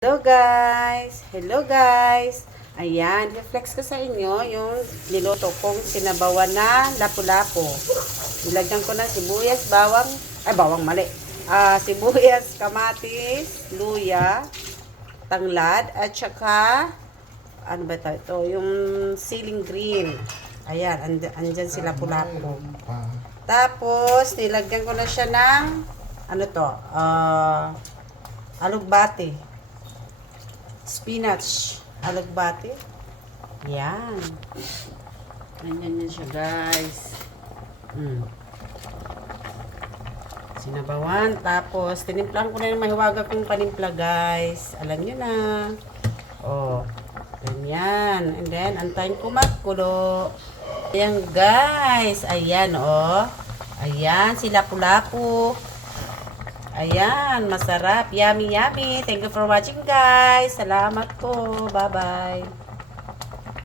Hello guys! Ayan, reflex ko sa inyo yung niluto kong sinabawan na lapu-lapu. Nilagyan ko ng sibuyas, bawang mali. Sibuyas, kamatis, luya, tanglad, at saka, ano ba ito? Yung ceiling green. Ayan, andyan si lapu-lapu. Tapos, nilagyan ko na siya ng, alugbati. Spinach, alugbati. Yan. Ganyan yan siya, guys. Sinabawan. Tapos, tinimplang ko na yung mahiwaga kong panimpla, guys. Alam nyo na. Oh. Ganyan. And then, antayin ko magkulo. Ayan, guys. Ayan, oh. Ayan, si lapu-lapu. Ayan, masarap. Yummy, yummy. Thank you for watching, guys. Salamat po. Bye-bye.